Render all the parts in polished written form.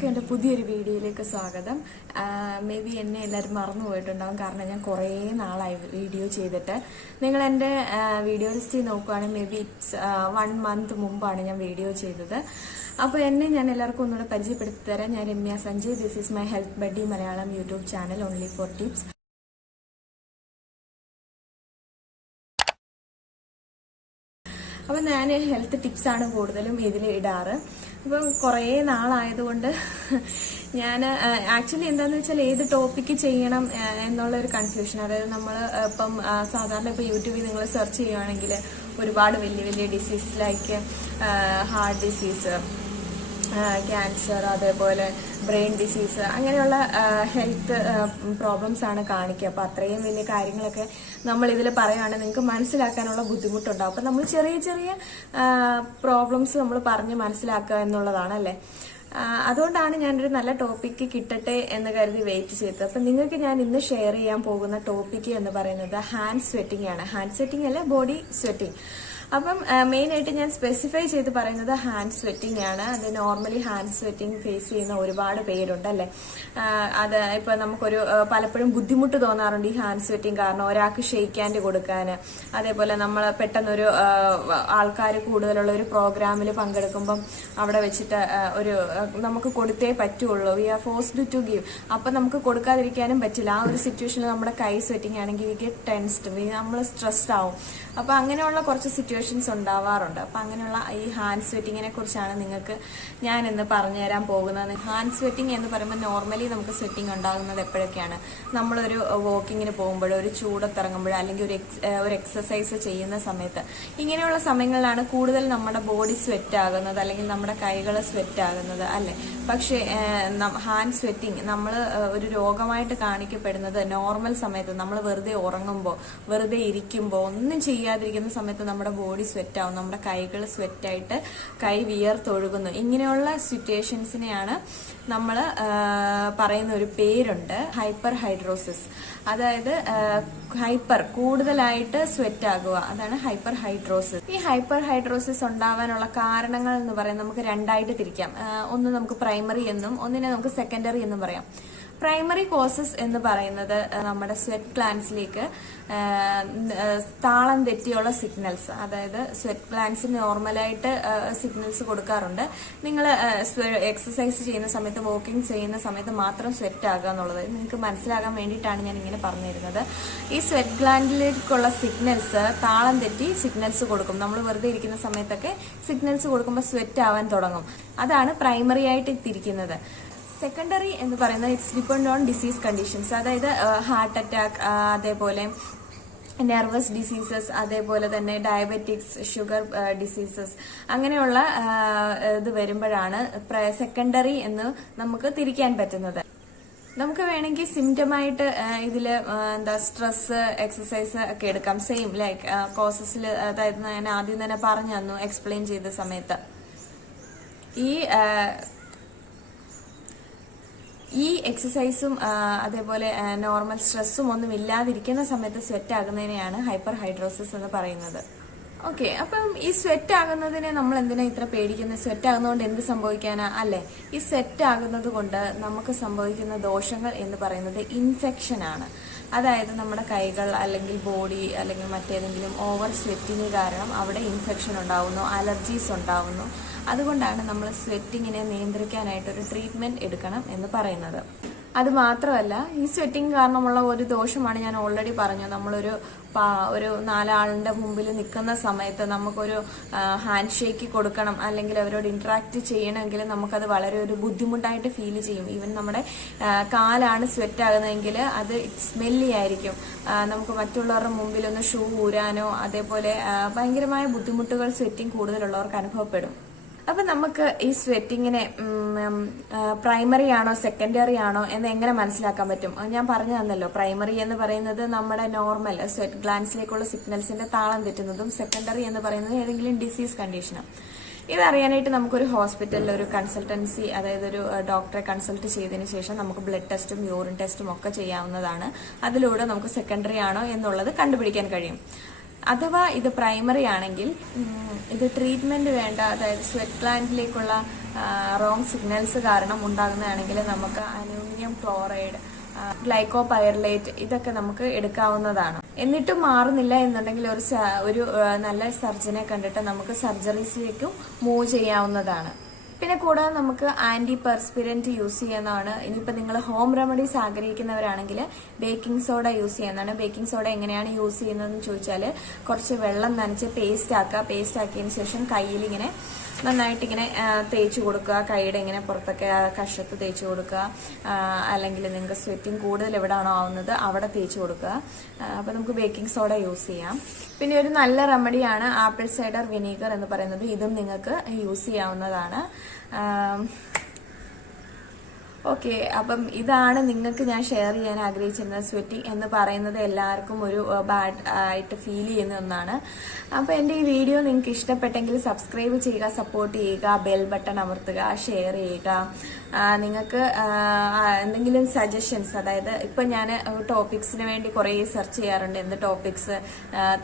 എല്ലാവർക്കും എൻ്റെ പുതിയൊരു വീഡിയോയിലേക്ക് സ്വാഗതം. മേ ബി എന്നെ എല്ലാവരും മറന്നു പോയിട്ടുണ്ടാകും, കാരണം ഞാൻ കുറേ നാളായി വീഡിയോ ചെയ്തിട്ട്. നിങ്ങൾ എൻ്റെ വീഡിയോ ലിസ്റ്റ് നോക്കുകയാണെങ്കിൽ മേ ബി ഇറ്റ്സ് 1 month മുമ്പാണ് ഞാൻ വീഡിയോ ചെയ്തത്. അപ്പോൾ എന്നെ ഞാൻ എല്ലാവർക്കും ഒന്നുകൂടെ പരിചയപ്പെടുത്തി തരാം. ഞാൻ Ramya Sanjay. This is my health buddy Malayalam YouTube channel, only for tips. അപ്പം ഞാൻ ഹെൽത്ത് ടിപ്സാണ് കൂടുതലും ഇതിൽ ഇടാറ്. അപ്പം കുറേ നാളായതുകൊണ്ട് ഞാൻ ആക്ച്വലി എന്താണെന്ന് വെച്ചാൽ ഏത് ടോപ്പിക്ക് ചെയ്യണം എന്നുള്ളൊരു കൺഫ്യൂഷൻ. അതായത് നമ്മൾ ഇപ്പം സാധാരണ ഇപ്പോൾ യൂട്യൂബിൽ നിങ്ങൾ സെർച്ച് ചെയ്യുകയാണെങ്കിൽ ഒരുപാട് വലിയ വലിയ disease like heart disease, cancer, അതേപോലെ ബ്രെയിൻ ഡിസീസ്, അങ്ങനെയുള്ള ഹെൽത്ത് പ്രോബ്ലംസ് ആണ് കാണിക്കുക. അപ്പോൾ അത്രയും വലിയ കാര്യങ്ങളൊക്കെ നമ്മൾ ഇതിൽ പറയുകയാണെങ്കിൽ നിങ്ങൾക്ക് മനസ്സിലാക്കാനുള്ള ബുദ്ധിമുട്ടുണ്ടാവും. അപ്പം നമ്മൾ ചെറിയ ചെറിയ പ്രോബ്ലംസ് നമ്മൾ പറഞ്ഞ് മനസ്സിലാക്കുക എന്നുള്ളതാണ് അല്ലേ. അതുകൊണ്ടാണ് ഞാനൊരു നല്ല ടോപ്പിക്ക് കിട്ടട്ടെ എന്ന് കരുതി വെയിറ്റ് ചെയ്തത്. അപ്പം നിങ്ങൾക്ക് ഞാൻ ഇന്ന് ഷെയർ ചെയ്യാൻ പോകുന്ന ടോപ്പിക്ക് എന്ന് പറയുന്നത് ഹാൻഡ് സ്വെറ്റിംഗ് ആണ്. ഹാൻഡ് സ്വെറ്റിംഗ് അല്ല, ബോഡി സ്വെറ്റിംഗ്. അപ്പം മെയിനായിട്ട് ഞാൻ സ്പെസിഫൈ ചെയ്ത് പറയുന്നത് ഹാൻഡ് സ്വെറ്റിംഗ് ആണ്. അത് നോർമലി ഹാൻഡ് സ്വെറ്റിംഗ് ഫേസ് ചെയ്യുന്ന ഒരുപാട് പേരുണ്ട് അല്ലേ. അത് ഇപ്പൊ നമുക്കൊരു പലപ്പോഴും ബുദ്ധിമുട്ട് തോന്നാറുണ്ട് ഈ ഹാൻഡ് സ്വെറ്റിംഗ് കാരണം. ഒരാൾക്ക് ഷെയ്ക്ക് ഹാൻഡ് കൊടുക്കാൻ, അതേപോലെ നമ്മൾ പെട്ടെന്നൊരു ആൾക്കാർ കൂടുതലുള്ള ഒരു പ്രോഗ്രാമിൽ പങ്കെടുക്കുമ്പം അവിടെ വെച്ചിട്ട് ഒരു നമുക്ക് കൊടുത്തേ പറ്റുള്ളൂ, we are forced to give. അപ്പം നമുക്ക് കൊടുക്കാതിരിക്കാനും പറ്റില്ല. ആ ഒരു സിറ്റുവേഷനിൽ നമ്മുടെ കൈ സ്വെറ്റിംഗ് ആണെങ്കിൽ വി ഗെറ്റ് ടെൻസ്ഡ്, നമ്മൾ സ്ട്രെസ്ഡ് ആവും. അപ്പൊ അങ്ങനെയുള്ള കുറച്ച് സിറ്റുവേഷൻസ് ഉണ്ടാവാറുണ്ട്. അപ്പൊ അങ്ങനെയുള്ള ഈ ഹാൻഡ് സ്വെറ്റിങ്ങിനെ കുറിച്ചാണ് നിങ്ങൾക്ക് ഞാൻ ഇന്ന് പറഞ്ഞുതരാൻ പോകുന്നത്. ഹാൻഡ് സ്വെറ്റിംഗ് എന്ന് പറയുമ്പോൾ നോർമലി നമുക്ക് സ്വെറ്റിംഗ് ഉണ്ടാകുന്നത് എപ്പോഴൊക്കെയാണ്? നമ്മളൊരു വോക്കിങ്ങിന് പോകുമ്പോഴോ, ഒരു ചൂടത്തിറങ്ങുമ്പോഴോ, അല്ലെങ്കിൽ ഒരു എക്സസൈസ് ചെയ്യുന്ന സമയത്ത്, ഇങ്ങനെയുള്ള സമയങ്ങളിലാണ് കൂടുതൽ നമ്മുടെ ബോഡി സ്വെറ്റ് ആകുന്നത്, അല്ലെങ്കിൽ നമ്മുടെ കൈകൾ സ്വെറ്റ് ആകുന്നത് അല്ലെ. പക്ഷേ ഹാൻഡ് സ്വെറ്റിംഗ് നമ്മൾ ഒരു രോഗമായിട്ട് കാണിക്കപ്പെടുന്നത് നോർമൽ സമയത്ത്, നമ്മൾ വെറുതെ ഉറങ്ങുമ്പോൾ, വെറുതെ ഇരിക്കുമ്പോൾ, ഒന്നും ചെയ്യാതിരിക്കുന്ന സമയത്ത് നമ്മുടെ ബോഡി സ്വെറ്റ് ആവും, നമ്മുടെ കൈകൾ സ്വെറ്റായിട്ട് കൈ വിയർത്തൊഴുകുന്നു. ഇങ്ങനെയുള്ള സിറ്റുവേഷൻസിനെയാണ് നമ്മൾ പറയുന്ന ഒരു പേരുണ്ട്, ഹൈപ്പർ ഹൈഡ്രോസിസ്. അതായത് ഹൈപ്പർ കൂടുതലായിട്ട് സ്വെറ്റ് ആകുക, അതാണ് ഹൈപ്പർ ഹൈഡ്രോസിസ്. ഈ ഹൈപ്പർ ഹൈഡ്രോസിസ് ഉണ്ടാവാനുള്ള കാരണങ്ങൾ എന്ന് പറയുന്നത് നമുക്ക് രണ്ടായിട്ട് തിരിക്കാം. ഒന്ന് നമുക്ക് പ്രൈമറി എന്നും ഒന്നിനെ നമുക്ക് സെക്കൻഡറി എന്നും പറയാം. പ്രൈമറി കോസസ് എന്ന് പറയുന്നത് നമ്മുടെ സ്വെറ്റ് ഗ്ലാൻസിലേക്ക് താളം തെറ്റിയുള്ള സിഗ്നൽസ്, അതായത് സ്വെറ്റ് ഗ്ലാൻസ് നോർമലായിട്ട് സിഗ്നൽസ് കൊടുക്കാറുണ്ട്. നിങ്ങൾ എക്സസൈസ് ചെയ്യുന്ന സമയത്ത്, വോക്കിംഗ് ചെയ്യുന്ന സമയത്ത് മാത്രം സ്വെറ്റ് ആകുക എന്നുള്ളത് നിങ്ങൾക്ക് മനസ്സിലാകാൻ വേണ്ടിയിട്ടാണ് ഞാൻ ഇങ്ങനെ പറഞ്ഞിരുന്നത്. ഈ സ്വെറ്റ് ഗ്ലാൻഡിലേക്കുള്ള സിഗ്നൽസ് താളം തെറ്റി സിഗ്നൽസ് കൊടുക്കും. നമ്മൾ വെറുതെ ഇരിക്കുന്ന സമയത്തൊക്കെ സിഗ്നൽസ് കൊടുക്കുമ്പോൾ സ്വെറ്റ് ആവാൻ തുടങ്ങും. അതാണ് പ്രൈമറി ആയിട്ട് തിരിക്കുന്നത്. സെക്കൻഡറി എന്ന് പറയുന്നത് it's depend on disease conditions. അതായത് ഹാർട്ട് അറ്റാക്ക്, അതേപോലെ നെർവസ് ഡിസീസസ്, അതേപോലെ തന്നെ ഡയബറ്റിക്സ്, ഷുഗർ ഡിസീസസ്, അങ്ങനെയുള്ള ഇത് വരുമ്പോഴാണ് സെക്കൻഡറി എന്ന് നമുക്ക് തിരിക്കാൻ പറ്റുന്നത്. നമുക്ക് വേണമെങ്കിൽ സിംറ്റമായിട്ട് ഇതില് സ്ട്രെസ്, എക്സസൈസ് ഒക്കെ എടുക്കാം. സെയിം ലൈക്ക് കോസസിൽ, അതായത് ഞാൻ ആദ്യം തന്നെ പറഞ്ഞു തന്നു എക്സ്പ്ലെയിൻ ചെയ്ത സമയത്ത്. ഈ എക്സസൈസും അതേപോലെ നോർമൽ സ്ട്രെസ്സും ഒന്നും ഇല്ലാതിരിക്കുന്ന സമയത്ത് സ്വെറ്റ് ആകുന്നതിനെയാണ് ഹൈപ്പർ ഹൈഡ്രോസിസ് എന്ന് പറയുന്നത്. ഓക്കെ, അപ്പം ഈ സ്വെറ്റ് ആകുന്നതിനെ നമ്മൾ എന്തിനാ ഇത്ര പേടിക്കുന്നത്? സ്വെറ്റ് ആകുന്നതുകൊണ്ട് എന്ത് സംഭവിക്കാനാ അല്ലേ? ഈ സ്വെറ്റ് ആകുന്നത് കൊണ്ട് നമുക്ക് സംഭവിക്കുന്ന ദോഷങ്ങൾ എന്ന് പറയുന്നത് ഇൻഫെക്ഷൻ ആണ്. അതായത് നമ്മുടെ കൈകൾ അല്ലെങ്കിൽ ബോഡി അല്ലെങ്കിൽ മറ്റേതെങ്കിലും ഓവർ സ്വെറ്റിങ് കാരണം അവിടെ ഇൻഫെക്ഷൻ ഉണ്ടാവുന്നു, അലർജീസ് ഉണ്ടാവുന്നു. അതുകൊണ്ടാണ് നമ്മൾ സ്വെറ്റിങ്ങിനെ നിയന്ത്രിക്കാനായിട്ടൊരു ട്രീറ്റ്മെന്റ് എടുക്കണം എന്ന് പറയുന്നത്. അത് മാത്രമല്ല, ഈ സ്വെറ്റിംഗ് കാരണമുള്ള ഒരു ദോഷമാണ് ഞാൻ ഓൾറെഡി പറഞ്ഞു. നമ്മളൊരു 4 ആളിന്റെ മുമ്പിൽ നിൽക്കുന്ന സമയത്ത് നമുക്കൊരു ഹാൻഡ് ഷേക്ക് കൊടുക്കണം, അല്ലെങ്കിൽ അവരോട് ഇന്ററാക്ട് ചെയ്യണമെങ്കിൽ നമുക്കത് വളരെ ഒരു ബുദ്ധിമുട്ടായിട്ട് ഫീൽ ചെയ്യും. ഈവൻ നമ്മുടെ കാലാണ് സ്വെറ്റ് ആകുന്നതെങ്കിൽ അത് സ്മെല്ലി ആയിരിക്കും. നമുക്ക് മറ്റുള്ളവരുടെ മുമ്പിൽ ഒന്ന് ഷൂ ഊരാനോ, അതേപോലെ ഭയങ്കരമായ ബുദ്ധിമുട്ടുകൾ സ്വെറ്റിംഗ് കൂടുതലുള്ളവർക്ക് അനുഭവപ്പെടും. അപ്പൊ നമുക്ക് ഈ സ്വെറ്റിങ്ങിനെ പ്രൈമറി ആണോ സെക്കൻഡറി ആണോ എന്ന് എങ്ങനെ മനസ്സിലാക്കാൻ പറ്റും? ഞാൻ പറഞ്ഞു തന്നല്ലോ, പ്രൈമറി എന്ന് പറയുന്നത് നമ്മുടെ നോർമൽ സ്വെറ്റ് ഗ്ലാൻസിലേക്കുള്ള സിഗ്നൽസിന്റെ താളം തെറ്റുന്നതും, സെക്കൻഡറി എന്ന് പറയുന്നത് ഏതെങ്കിലും ഡിസീസ് കണ്ടീഷനാണ്. ഇതറിയാനായിട്ട് നമുക്കൊരു ഹോസ്പിറ്റലിൽ ഒരു കൺസൾട്ടൻസി, അതായത് ഒരു ഡോക്ടറെ കൺസൾട്ട് ചെയ്തതിന് ശേഷം നമുക്ക് ബ്ലഡ് ടെസ്റ്റും യൂറിൻ ടെസ്റ്റും ഒക്കെ ചെയ്യാവുന്നതാണ്. അതിലൂടെ നമുക്ക് സെക്കൻഡറി ആണോ എന്നുള്ളത് കണ്ടുപിടിക്കാൻ കഴിയും. അഥവാ ഇത് പ്രൈമറി ആണെങ്കിൽ ഇത് ട്രീറ്റ്മെന്റ് വേണ്ട, അതായത് സ്വെറ്റ് ഗ്ലാൻഡിലേക്കുള്ള റോങ് സിഗ്നൽസ് കാരണം ഉണ്ടാകുന്നതാണെങ്കിൽ നമുക്ക് അലൂമിനിയം ക്ലോറൈഡ്, ഗ്ലൈക്കോപൈറലേറ്റ് ഇതൊക്കെ നമുക്ക് എടുക്കാവുന്നതാണ്. എന്നിട്ടും മാറുന്നില്ല എന്നുണ്ടെങ്കിൽ ഒരു നല്ല സർജനെ കണ്ടിട്ട് നമുക്ക് സർജറീസിലേക്കും മൂവ് ചെയ്യാവുന്നതാണ്. പിന്നെ കൂടാതെ നമുക്ക് ആന്റി പെർസ്പിരന്റ് യൂസ് ചെയ്യുന്നതാണ്. ഇനിയിപ്പോൾ നിങ്ങൾ ഹോം റെമഡീസ് ആഗ്രഹിക്കുന്നവരാണെങ്കിൽ ബേക്കിംഗ് സോഡ യൂസ് ചെയ്യുന്നതാണ്. ബേക്കിംഗ് സോഡ എങ്ങനെയാണ് യൂസ് ചെയ്യുന്നതെന്ന് ചോദിച്ചാൽ കുറച്ച് വെള്ളം നനച്ച് പേസ്റ്റ് ആക്കിയതിന് ശേഷം കയ്യിൽ ഇങ്ങനെ നന്നായിട്ട് ഇങ്ങനെ തേച്ച് കൊടുക്കുക. കൈയുടെ ഇങ്ങനെ പുറത്തൊക്കെ കഷത്ത് തേച്ച് കൊടുക്കുക. അല്ലെങ്കിൽ നിങ്ങൾക്ക് സ്വെറ്റിംഗ് കൂടുതൽ എവിടെയാണോ ആവുന്നത് അവിടെ തേച്ച് കൊടുക്കുക. അപ്പോൾ നമുക്ക് ബേക്കിംഗ് സോഡ യൂസ് ചെയ്യാം. പിന്നെ ഒരു നല്ല റെമഡിയാണ് ആപ്പിൾ സൈഡർ വിനീഗർ എന്ന് പറയുന്നത്. ഇതും നിങ്ങൾക്ക് യൂസ് ചെയ്യാവുന്നതാണ്. ഓക്കെ, അപ്പം ഇതാണ് നിങ്ങൾക്ക് ഞാൻ ഷെയർ ചെയ്യാൻ ആഗ്രഹിച്ചിരുന്നത്. സ്വെറ്റിംഗ് എന്ന് പറയുന്നത് എല്ലാവർക്കും ഒരു ബാഡ് ആയിട്ട് ഫീൽ ചെയ്യുന്ന ഒന്നാണ്. അപ്പോൾ എൻ്റെ ഈ വീഡിയോ നിങ്ങൾക്ക് ഇഷ്ടപ്പെട്ടെങ്കിൽ സബ്സ്ക്രൈബ് ചെയ്യുക, സപ്പോർട്ട് ചെയ്യുക, ബെൽ ബട്ടൺ അമർത്തുക, ഷെയർ ചെയ്യുക. നിങ്ങൾക്ക് എന്തെങ്കിലും സജഷൻസ്, അതായത് ഇപ്പം ഞാൻ ടോപ്പിക്സിന് വേണ്ടി കുറേ സെർച്ച് ചെയ്യാറുണ്ട് എന്ത് ടോപ്പിക്സ്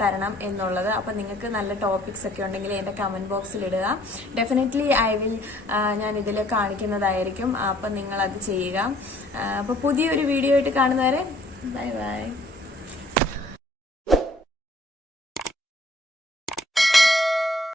തരണം എന്നുള്ളത്. അപ്പം നിങ്ങൾക്ക് നല്ല ടോപ്പിക്സ് ഒക്കെ ഉണ്ടെങ്കിൽ എൻ്റെ കമൻറ്റ് ബോക്സിൽ ഇടുക. ഡെഫിനറ്റ്ലി ഞാൻ ഇതിൽ കാണിക്കുന്നതായിരിക്കും. അപ്പം നിങ്ങൾ അത് ചെയ്യുക. അപ്പോൾ പുതിയൊരു വീഡിയോ ആയിട്ട് കാണുന്നവരെ ബൈ ബൈ.